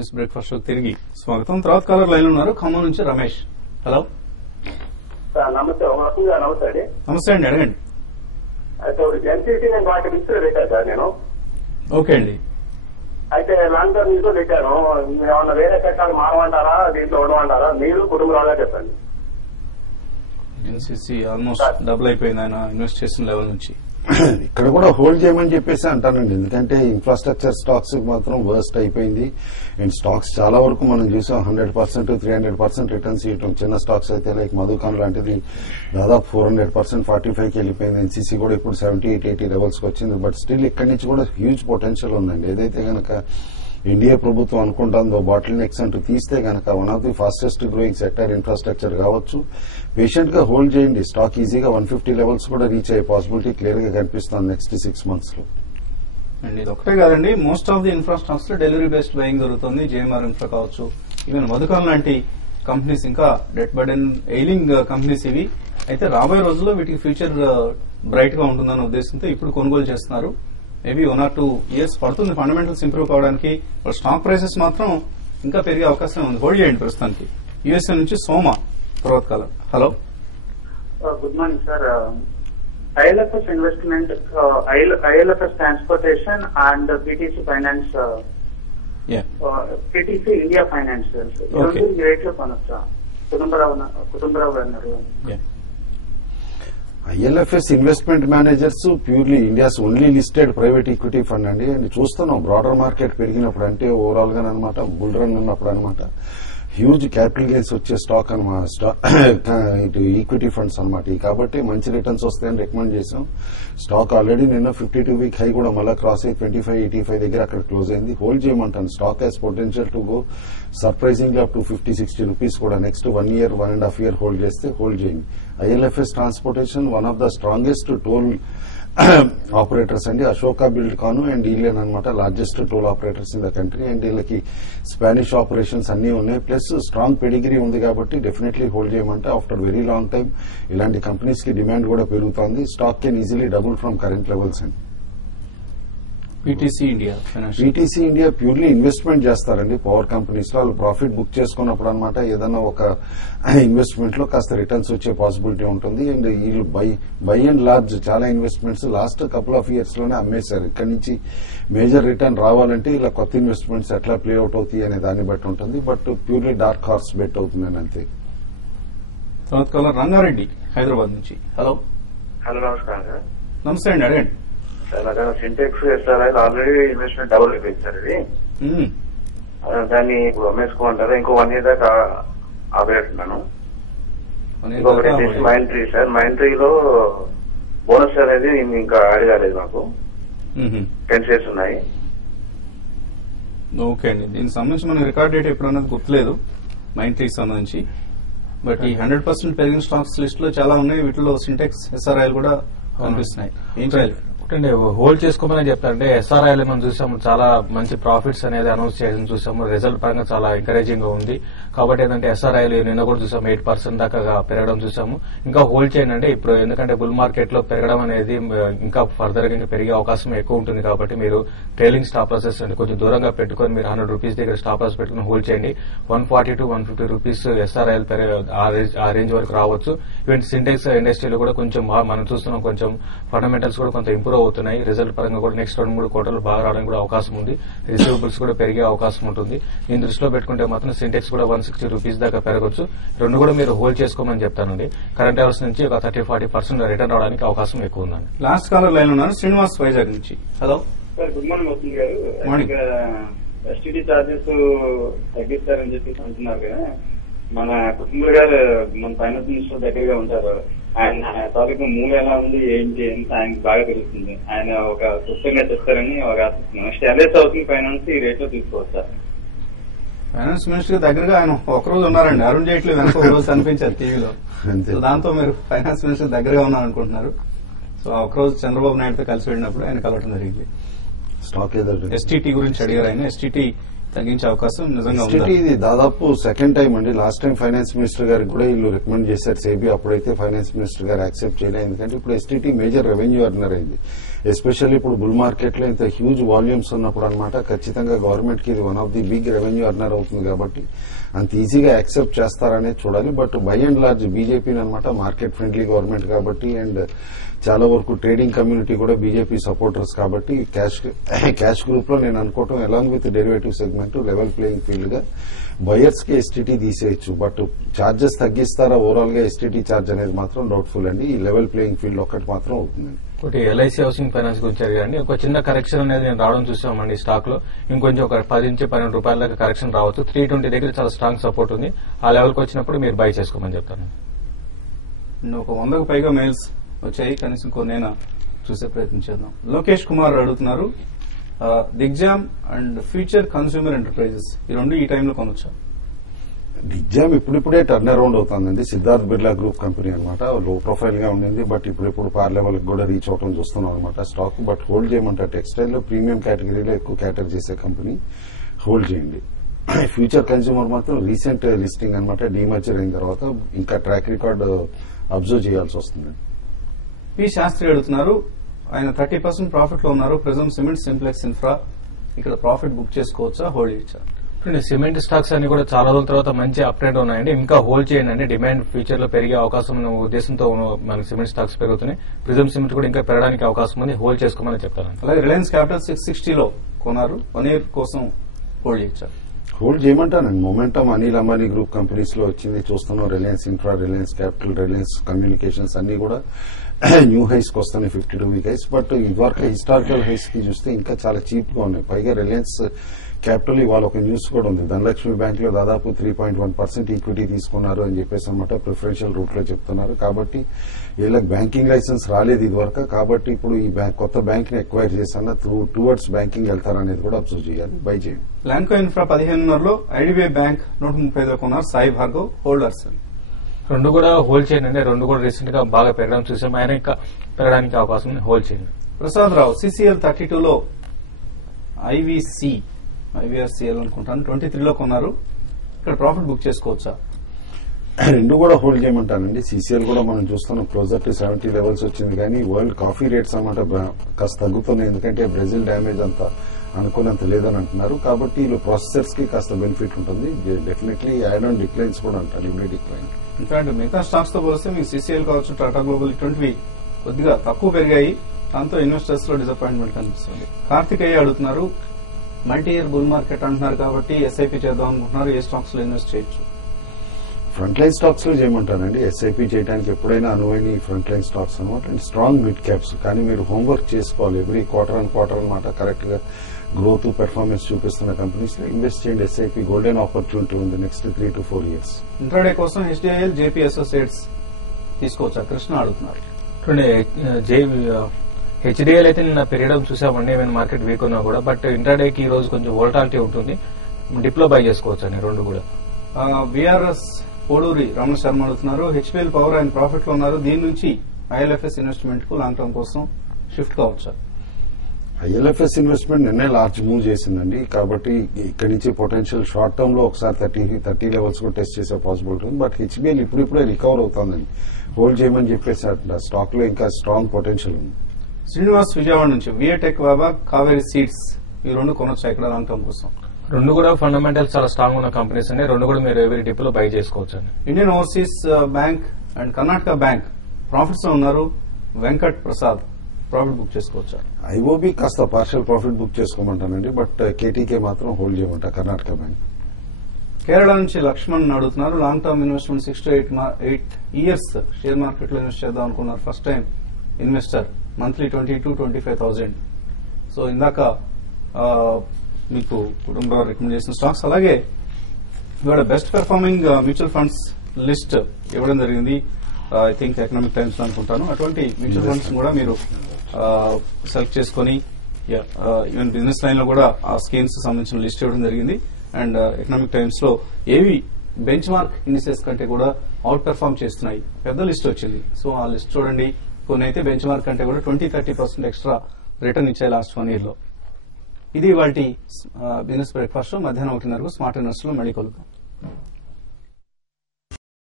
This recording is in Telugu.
న్యూస్ బ్రేక్ఫాస్ట్ తిరిగి స్వాగతం. తర్వాత కాలర్ లైన్ ఉన్నారు, ఖమ్మం నుంచి రమేష్. హలో నమస్తే. నమస్తే అండి. నమస్తే అండి, అడగండి. అయితే ఎన్సీసీ నేను వాటి మిక్స్లో పెట్టాను సార్ నేను. ఓకే అండి. అయితే లాంగ్ టర్మ్ న్యూస్ లో పెట్టాను. ఏమన్నా వేరే చట్టాలు మారమంటారా, దీంట్లో ఉండమంటారా? మీరు కుటుంబంలో చెప్పండి. ఎన్సీసీ ఆల్మోస్ట్ డబుల్ అయిపోయింది ఆయన ఇన్వెస్ట్ చేసిన లెవెల్ నుంచి. ఇక్కడ కూడా హోల్డ్ చేయమని చెప్పేసి అంటానండి. ఎందుకంటే ఇన్ఫ్రాస్ట్రక్చర్ స్టాక్స్ మాత్రం వర్స్ట్ అయిపోయింది. అండ్ స్టాక్స్ చాలా వరకు మనం చూసాం 100%, 300% రిటర్న్స్ ఇవ్వటం. చిన్న స్టాక్స్ అయితే లైక్ మధుకాన్ లాంటిది దాదాపు 400%, 45కి వెళ్ళిపోయింది. ఎన్సీసీ కూడా ఇప్పుడు 78, 80 లెవెల్స్ కి వచ్చింది. బట్ స్టిల్ ఇక్కడి నుంచి కూడా హ్యూజ్ పొటెన్షియల్ ఉందండి. ఏదైతే గనక ఇండియా ప్రభుత్వం అనుకుంటుందో బాటిల్ నెక్స్ అంటూ తీస్తే గనక one of the fastest growing sector infrastructure కావచ్చు. పేషెంట్ గా హోల్డ్ చేయండి. స్టాక్ ఈజీగా 150 లెవెల్స్ కూడా రీచ్ అయ్యే పాసిబిలిటీ క్లియర్ గా కనిపిస్తుంది నెక్స్ట్ 6 months లో. అండ్ ఇది ఒకటే కాదండి, మోస్ట్ ఆఫ్ ది ఇన్ఫ్రాస్ట్రక్చర్స్ లో డెలివరీ బేస్డ్ బయింగ్ జరుగుతుంది. జేఎంఆర్ ఇన్ఫ్రా కావచ్చు, ఈవెన్ మధుకాన్ లాంటి కంపెనీస్, ఇంకా డెట్ బర్డెన్ ఎయిలింగ్ కంపెనీస్ ఇవి. అయితే రాబోయే రోజుల్లో వీటికి ఫ్యూచర్ బ్రైట్ గా ఉంటుందన్న ఉద్దేశంతో ఇప్పుడు కొనుగోలు చేస్తున్నారు. మేబీ 1 or 2 years పడుతుంది ఫండమెంటల్స్ ఇంప్రూవ్ కావడానికి. స్టాక్ ప్రైసెస్ మాత్రం ఇంకా పెరిగే అవకాశం ఉంది. హోల్డ్ చేయండి ప్రస్తుతానికి. యూఎస్ఏ నుంచి సోమ తర్వాత కాలం. Hello, good morning sir. ILFS investment, ILFS transportation and PTC finance, PTC India finance ఈ రేట్ లో కొనొచ్చా? కుటుంబరావు అన్నారు. ILFS investment managers purely India's only listed private equity fund అండి. అండ్ చూస్తున్నాం బ్రాడర్ మార్కెట్ పెరిగినప్పుడు, అంటే ఓవరాల్ గా అనమాట, బుల్ రన్ ఉన్నప్పుడు అనమాట, హ్యూజ్ క్యాపిటల్ గెయిన్స్ వచ్చే స్టాక్ అనమాట, ఇటు ఈక్విటీ ఫండ్స్ అనమాట. కాబట్టి మంచి రిటర్న్స్ వస్తాయని రికమెండ్ చేసాం. స్టాక్ ఆల్రెడీ నిన్న 52-week హై కూడా మళ్ళీ క్రాస్ అయ్యి 25-85 దగ్గర అక్కడ క్లోజ్ అయింది. హోల్డ్ చేయమంటాను. Stock has potential to go surprisingly up to 50-60 rupees కూడా నెక్స్ట్ 1 year, 1.5 year హోల్డ్ చేస్తే హోల్డ్ చేయండి. ILFS transportation one of the strongest toll operators అండి. అశోక బిల్డ్కాన్ అండ్ ఈలియన్ అనమాట largest toll operators in the country. And వీళ్ళకి స్పానిష్ ఆపరేషన్స్ అన్ని ఉన్నాయి, ప్లస్ స్ట్రాంగ్ పెడిగ్రీ ఉంది. కాబట్టి డెఫినెట్లీ హోల్డ్ చేయమంటే ఆఫ్టర్ వెరీ లాంగ్ టైం ఇలాంటి కంపెనీస్ కి డిమాండ్ కూడా పెరుగుతోంది. Stock can easily double from current levels అండి. పీటీసీ ఇండియా ప్యూర్లీ ఇన్వెస్ట్మెంట్ చేస్తారండి పవర్ కంపెనీస్ లో. వాళ్ళు ప్రాఫిట్ బుక్ చేసుకున్నప్పుడు అనమాట ఏదన్నా ఒక ఇన్వెస్ట్మెంట్ లో కాస్త రిటర్న్స్ వచ్చే పాసిబిలిటీ ఉంటుంది. అండ్ వీళ్ళు బై అండ్ లార్జ్ చాలా investments last couple of years లోనే అమ్మేశారు. ఇక్కడ నుంచి మేజర్ రిటర్న్ రావాలంటే ఇలా కొత్త ఇన్వెస్ట్మెంట్స్ ఎట్లా ప్లే అవుట్ అవుతాయి అనే దాన్ని బట్టి ఉంటుంది. But purely dark horse bet అవుతుందని అంతే. రంగారెడ్డి హైదరాబాద్ నుంచి. హలో. నమస్కారం సార్. నమస్తే అండి, అడగండి. Sintex SRI already investment double అయిపోయింది సార్. ఇది దాన్ని ఇప్పుడు అమ్మేసుకోమంటారా? ఇంకో 1 year దాకా ఆపేస్తున్నాను. ఇంకొకటి వచ్చేసి మైంట్రీ సార్. మైంట్రీలో బోనస్ అనేది ఇంకా యాడ్ కాలేదు మాకు. 10 shares ఉన్నాయి. ఓకే అండి, దీనికి సంబంధించి మన రికార్డ్ డేట్ ఎప్పుడు అన్నది గుర్తులేదు మైంట్రీకి సంబంధించి. బట్ ఈ 100% పెరిగిన స్టాక్స్ లిస్ట్ లో చాలా ఉన్నాయి. వీటిలో సింటెక్స్, ఎస్ఆర్ఐలు కూడా కనిపిస్తున్నాయి. ఏం చేయాలి? హోల్డ్ చేసుకోమని చెప్తారంటే ఎస్ఆర్ఐలో మనం చూసాము చాలా మంచి ప్రాఫిట్స్ అనేది అనౌన్స్ చేసి చూసాము. రిజల్ట్ పరంగా చాలా ఎంకరేజింగ్ గా ఉంది. కాబట్టి ఏంటంటే ఎస్ఆర్ఐలు నిన్న కూడా చూసాము 8% దాకా పెరగడం చూసాము. ఇంకా హోల్డ్ చేయండి అంటే ఇప్పుడు, ఎందుకంటే బుల్ మార్కెట్ లో పెరగడం అనేది ఇంకా ఫర్దర్ గా పెరిగే అవకాశం ఎక్కువ ఉంటుంది. కాబట్టి మీరు ట్రైలింగ్ స్టాప్ లాసెస్ కొంచెం దూరంగా పెట్టుకుని మీరు 100 రూపీస్ దగ్గర స్టాప్ లాస్ పెట్టుకుని హోల్డ్ చేయండి. 140 to 150 రూపీస్ ఎస్ఆర్ఐలు ఆ రేంజ్ వరకు రావచ్చు. ఈవెన్ సింటెక్స్ ఇండస్ట్రీలో కూడా కొంచెం మనం చూస్తున్నాం, కొంచెం ఫండమెంటల్స్ కూడా కొంత ఇంప్రూవ్ అవుతున్నాయి. రిజల్ట్ పరంగా కూడా నెక్స్ట్ 2-3 quarters బాగా రావడానికి కూడా అవకాశం ఉంది. రిసీవబుల్స్ కూడా పెరిగే అవకాశం ఉంటుంది. దీని దృష్టిలో పెట్టుకుంటే మాత్రం సింటెక్స్ కూడా 160 రూపీస్ దాకా పెరగొచ్చు. రెండు కూడా మీరు హోల్డ్ చేసుకోమని చెప్తానండి. కరెంట్ లెవెల్స్ నుంచి ఒక 30-40% రిటర్న్ రావడానికి అవకాశం ఎక్కువ ఉందండి. లాస్ట్ కాలర్ లైన్ ఉన్నారు, శ్రీనివాస్ వైజాగ్ నుంచి. హలో సార్, గుడ్ మార్నింగ్ వస్తుంది గారు. ఎస్టీడీ చార్జెస్ తగ్గిస్తారని చెప్పేసి అంటున్నారు కదా. మన కుటుంబ గారు మన ఫైనాన్స్ మినిస్టర్ దగ్గరగా ఉంటారు. ఆయన తాలూకు మూల ఎలా ఉంది ఏంటి అని ఆయనకు బాగా తెలుస్తుంది. ఆయన ఒక స్పష్టంగా చెప్తారని ఒక ఆశిస్తున్నాను. నెక్స్ట్ ఎల్ఎస్ హౌసింగ్ ఫైనాన్స్ ఈ రేట్ లో తీసుకోవచ్చా? ఫైనాన్స్ మినిస్టర్ దగ్గరగా ఆయన ఒకరోజు ఉన్నారండి. అరుణ్ జైట్లీ వెనక ఒక రోజు కనిపించారు టీవీలో. దాంతో మీరు ఫైనాన్స్ మినిస్టర్ దగ్గరగా ఉన్నారనుకుంటున్నారు. సో ఒకరోజు చంద్రబాబు నాయుడుతో కలిసి వెళ్ళినప్పుడు ఆయన కలవటం జరిగింది. స్టాక్ ఎస్టీటీ గురించి అడిగారు ఆయన. ఎస్టీటీ తగ్గించే అవకాశం నిజంగా ఎస్టీటీ ఉంది. ఇది దాదాపు సెకండ్ టైం అండి. లాస్ట్ టైం ఫైనాన్స్ మినిస్టర్ గారికి కూడా వీళ్ళు రికమెండ్ చేశారు సేబీ, అప్పుడైతే ఫైనాన్స్ మినిస్టర్ గారు యాక్సెప్ట్ చేయలేదు. ఎందుకంటే ఇప్పుడు ఎస్టీటీ మేజర్ రెవెన్యూ అర్నర్ అయింది. ఎస్పెషల్లీ ఇప్పుడు బుల్ మార్కెట్ లో ఇంత హ్యూజ్ వాల్యూమ్స్ ఉన్నప్పుడు అనమాట ఖచ్చితంగా గవర్నమెంట్ కి ఇది one of the big revenue earner అవుతుంది కాబట్టి అంత ఈజీగా యాక్సెప్ట్ చేస్తారనే చూడాలి. బట్ బై అండ్ లార్జ్ బీజేపీని అనమాట మార్కెట్ ఫ్రెండ్లీ గవర్నమెంట్ కాబట్టి అండ్ చాలా వరకు ట్రేడింగ్ కమ్యూనిటీ కూడా బీజేపీ సపోర్టర్స్ కాబట్టి క్యాష్ గ్రూప్ లో నేను అనుకోవటం along with derivative segment level playing field గా బయర్స్ కి ఎస్టీటీ తీసేయచ్చు. బట్ చార్జెస్ తగ్గిస్తారా ఓవరాల్ గా ఎస్టీటీ చార్జ్ అనేది మాత్రం డౌట్ఫుల్ అండి. ఈ లెవెల్ ప్లేయింగ్ ఫీల్డ్ ఒక్కటి మాత్రం అవుతుందండి. ఒకటి ఎల్ఐసి హౌసింగ్ ఫైనాన్స్ గురించి అడిగారండి. ఒక చిన్న కరెక్షన్ అనేది నేను రావడం చూసామండి స్టాక్ లో. ఇంకొంచెం ఒక 10 నుంచి 12 రూపాయల దాకా కరెక్షన్ రావచ్చు. 320 దగ్గర చాలా స్ట్రాంగ్ సపోర్ట్ ఉంది. ఆ లెవెల్ కి వచ్చినప్పుడు మీరు బై చేసుకోమని చెప్తాను. ఒక 100కు పైగా మెయిల్స్ వచ్చాయి, కనీసం కొన్నైనా చూసే ప్రయత్నం చేద్దాం. లోకేష్ కుమార్ అడుగుతున్నారు, దిగ్జామ్ అండ్ ఫ్యూచర్ కన్స్యూమర్ ఎంటర్ప్రైజెస్ ఈ రెండు ఈ టైంలో కొనొచ్చా? దిగ్జామ్ ఇప్పుడిప్పుడే టర్న్ అరౌండ్ అవుతుందండి. సిద్ధార్థ్ బిర్లా గ్రూప్ కంపెనీ అనమాట. లో ప్రొఫైల్ గా ఉండింది, బట్ ఇప్పుడు పార్ లెవెల్ కూడా రీచ్ అవడం చూస్తున్నాం అనమాట స్టాక్. బట్ హోల్డ్ చేయమంటారు. టెక్స్టైల్ లో ప్రీమియం కేటగిరీలో ఎక్కువ క్యాటర్ చేసే కంపెనీ, హోల్డ్ చేయండి. ఫ్యూచర్ కన్స్యూమర్ మాత్రం రీసెంట్ లిస్టింగ్ అనమాట. డీమర్చర్ అయిన తర్వాత ఇంకా ట్రాక్ రికార్డ్ అబ్జర్వ్ చేయాల్సి వస్తుంది. పి శాస్త్రి అడుగుతున్నారు, ఆయన 30% ప్రాఫిట్ లో ఉన్నారు. ప్రిజం సిమెంట్, సింప్లెక్స్ ఇన్ఫ్రా, ఇక్కడ ప్రాఫిట్ బుక్ చేసుకోవచ్చా, హోల్డ్ చేయొచ్చా? సిమెంట్ స్టాక్స్ అన్ని కూడా చాలా రోజుల తర్వాత మంచి అప్ ట్రెండ్ ఉన్నాయండి. ఇంకా హోల్డ్ చేయండి అండి. డిమాండ్ ఫ్యూచర్ లో పెరిగే అవకాశం ఉన్న ఉద్దేశంతో మనకి సిమెంట్ స్టాక్స్ పెరుగుతున్నాయి. ప్రిజం సిమెంట్ కూడా ఇంకా పెరగడానికి అవకాశం ఉంది. హోల్డ్ చేసుకోమని చెప్తాను. అలాగే రిలయన్స్ క్యాపిటల్ 660లో కొన్నారు, 1 year కోసం హోల్డ్ చేయొచ్చా? హోల్డ్ చేయమంటానండి. Momentum Anil Ambani group companies లో వచ్చింది చూస్తున్నాం. Reliance infra, Reliance capital, Reliance communications అన్ని కూడా న్యూ హైస్ కి వస్తున్నాయి, 52 వీక్ హైస్. బట్ ఇదివరకు హిస్టారికల్ హైస్ కి చూస్తే ఇంకా చాలా చీప్ గా ఉన్నాయి. పైగా రిలయన్స్ క్యాపిటల్ ఇవాళ ఒక న్యూస్ కూడా ఉంది. ధనలక్ష్మి బ్యాంక్ లో దాదాపు 3.1% ఈక్విటీ తీసుకున్నారు అని చెప్పేసి అనమాట ప్రిఫరెన్షియల్ రూట్ లో చెప్తున్నారు. కాబట్టి వీళ్ళకి బ్యాంకింగ్ లైసెన్స్ రాలేదు ఇదివరకు. కాబట్టి ఇప్పుడు ఈ కొత్త బ్యాంక్ ని ఎక్వైర్ చేసన్నా టువర్డ్స్ బ్యాంకింగ్ వెళ్తారనేది కూడా అబ్జర్వ్ చేయాలి. బై చేయండి. ల్యాంకో ఇన్ఫ్రా 15.5లో, ఐడిబిఐ బ్యాంక్ 135లో కొన్నారు. సాయి భార్గవ్, హోల్డర్స్. రెండు కూడా హోల్డ్ చేయండి. రెండు కూడా రీసెంట్ గా బాగా పెరగడం చూసాం. ఆయన ఇంకా పెరగడానికి అవకాశం ఉంది. హోల్డ్ చేయండి. ప్రసాద్ రావు, సిసిఎల్ 32లో, ఐవీఆర్సీఎల్ అనుకుంటాను 23లో కొన్నారు. ఇక్కడ ప్రాఫిట్ బుక్ చేసుకోవచ్చా? రెండు కూడా హోల్డ్ చేయమంటానండి. సీసీఎల్ కూడా మనం చూస్తున్నాం క్లోజర్ టు 70 లెవెల్స్ వచ్చింది. కానీ వరల్డ్ కాఫీ రేట్స్ అన్నమాట కాస్త తగ్గుతున్నాయి. ఎందుకంటే బ్రెజిల్ డ్యామేజ్ అంతా అనుకున్నంత లేదని అంటున్నారు. కాబట్టి వీళ్ళు ప్రాసెసర్స్ కి కాస్త బెనిఫిట్ ఉంటుంది. డెఫినెట్లీ యాడ్ ఆన్ డిక్లైన్స్ కూడా అంటారు, ఇమీడియట్ డిక్లైన్. ఇన్ఫాక్ట్ మిగతా స్టాక్స్ తో పోలిస్తే మీకు సిసిఎల్ కావచ్చు, టాటా గ్లోబల్ ఇటువంటివి కొద్దిగా తక్కువ పెరిగాయి. దాంతో ఇన్వెస్టర్స్ లో డిసప్పాయింట్మెంట్ కనిపిస్తుంది. కార్తికేయ అడుగుతున్నారు, మల్టీ ఇయర్ బుల్ మార్కెట్ అంటున్నారు కాబట్టి ఎస్ఐపి చేద్దాం అనుకుంటున్నారు, ఏ స్టాక్స్ లో ఇన్వెస్ట్ చేయొచ్చు? ఫ్రంట్ లైన్ స్టాక్స్ లో చేయమంటానండి. ఎస్ఐపి చేయడానికి ఎప్పుడైనా అనువైన ఫ్రంట్ లైన్ స్టాక్స్ అనమాట. And strong mid caps. కానీ మీరు హోంవర్క్ చేసుకోవాలి. ఎవ్రీ క్వార్టర్ అనమాట కరెక్ట్ గా గ్రోత్ పెర్ఫార్మెన్స్ చూపిస్తున్న కంపెనీస్ లో ఇన్వెస్ట్ చేయండి. ఎస్ఐపి గోల్డెన్ ఆపర్చునిటీ ఉంది నెక్స్ట్ 3 to 4 years. ఇంట్రాడే కోసం హెచ్డిఐఎల్, జేపీ అసోసియేట్స్ తీసుకోవచ్చా? కృష్ణ అడుగుతున్నారు. హెచ్డిఎల్ అయితే నిన్న పెరగడం చూసామండి. ఈవెన్ మార్కెట్ వీక్ ఉన్నా కూడా. బట్ ఇంట్రాడేకి ఈ రోజు కొంచెం వోల్టాలిటీ ఉంటుంది. డిప్లో బై చేసుకోవచ్చు అండి రెండు కూడా. బీఆర్ఎస్ కోడూరి రమణ శర్మ అడుగుతున్నారు, హెచ్పిఎల్ పవర్ ఆయన ప్రాఫిట్ లో ఉన్నారు, దీని నుంచి ఐఎల్ఎఫ్ఎస్ ఇన్వెస్ట్మెంట్ కు లాంగ్ టర్మ్ కోసం షిఫ్ట్ కావచ్చా? ఐఎల్ఎఫ్ఎస్ ఇన్వెస్ట్మెంట్ నిన్నే లార్జ్ మూవ్ చేసిందండి. కాబట్టి ఇక్కడి నుంచి పొటెన్షియల్ షార్ట్ టర్మ్ లో ఒకసారి 30 లెవెల్స్ కూడా టెస్ట్ చేసే పాసిబిలిటీ ఉంది. బట్ హెచ్బిఎల్ ఇప్పుడిప్పుడే రికవర్ అవుతుందండి. హోల్డ్ చేయమని చెప్పేసి స్టాక్ లో ఇంకా స్ట్రాంగ్ పొటెన్షియల్ ఉంది. శ్రీనివాస్ విజయవాడ నుంచి, విఏటెక్, వాబా, కావేరీ సీడ్స్ ఈ రెండు కొనొచ్చా ఇక్కడ లాంగ్ టర్మ్ కోసం? రెండు కూడా ఫండమెంటల్స్ చాలా స్ట్రాంగ్ ఉన్న కంపెనీస్ అండి. రెండు కూడా మీరు ఎవరి డిప్లో బై చేసుకోవచ్చు అండి. Indian overseas bank and Karnataka bank profits లో ఉన్నారు. వెంకట్ ప్రసాద్, ప్రాఫిట్ బుక్ చేసుకోవచ్చా? ఐఓబి కాస్త పార్షియల్ ప్రాఫిట్ బుక్ చేసుకోమంటానండి. బట్ కేటీకే మాత్రం హోల్డ్ చేయమంటా కర్ణాటక బ్యాంక్. కేరళ నుంచి లక్ష్మణ్ అడుగుతున్నారు, long term investment 6 to 8 years share market లో ఇన్వెస్ట్ చేద్దాం అనుకున్నారు. First time investor, monthly 20,000 to 25,000. So ఇందాక మీకు కుటుంబ రికమెండ్ చేసిన స్టాక్స్. అలాగే ఇవాళ best performing mutual funds list ఇవ్వడం జరిగింది. ఐ థింక్ ఎకనామిక్ టైమ్స్ లో అనుకుంటాను. అటువంటి మ్యూచువల్ ఫండ్స్ కూడా మీరు సెలెక్ట్ చేసుకుని ఈవెన్ బిజినెస్ లైన్ లో కూడా ఆ స్కీమ్స్ సంబంధించిన లిస్ట్ ఇవ్వడం జరిగింది. అండ్ ఎకనామిక్ టైమ్స్ లో ఏవి బెంచ్ మార్క్ ఇండిసెస్ కంటే కూడా అవుట్ పెర్ఫార్మ్ చేస్తున్నాయి, పెద్ద లిస్ట్ వచ్చింది. సో ఆ లిస్ట్ చూడండి. కొన్ని అయితే బెంచ్ మార్క్ కంటే కూడా 20-30% ఎక్స్ట్రా రిటర్న్ ఇచ్చాయి లాస్ట్ 1 year లో. ఇది వాటి బిజినెస్ బ్రేక్ఫాస్ట్. మధ్యాహ్నం 1:30 స్మార్ట్ ఇన్వెస్టర్ లో మళ్ళీ కలుద్దాం.